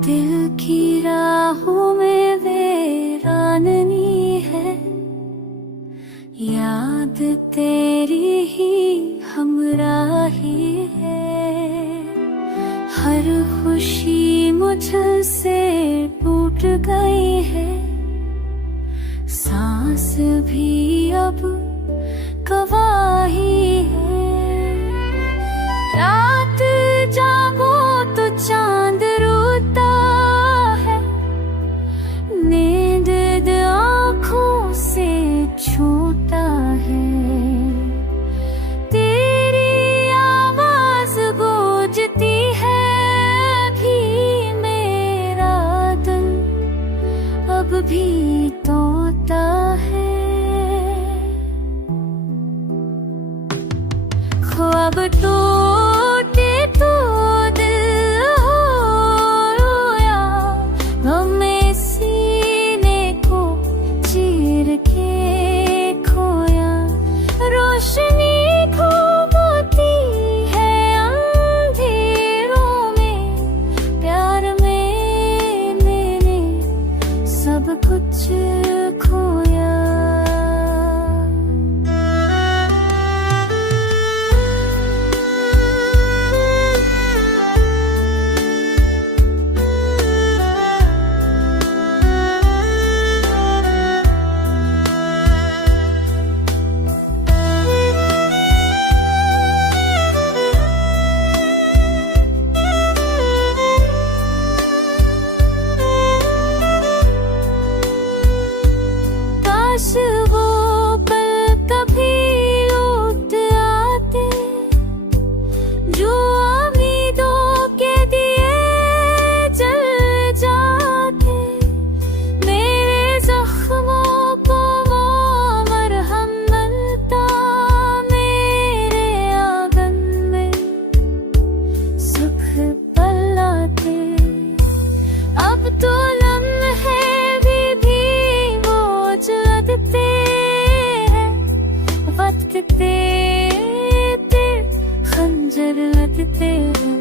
दिल की राहों में वीराननी है, याद तेरी ही हमराही है। हर खुशी मुझसे टूट गई है, सांस भी अब गवाही है। रात जागो तो चांद रोता है, नींद आँखों से छूटा है। तेरी आवाज गूंजती है भी, मेरा दिल अब भी तोता है। ख्वाब टूटे तो दिल हो रोया, हमें सीने को चीर के खोया। रोशनी घूमती है अंधेरों में, प्यार में मैंने सब कुछ खोया। काश वो पल कभी लौट आते, जो उम्मीदों के दिए जल जाते। मेरे जख्मों को वो मरहम मिलता, मेरे आंगन में सुख पल आते। अब तो लम्हे भी लगते हैं, वक्त पे खंजर लगते हैं।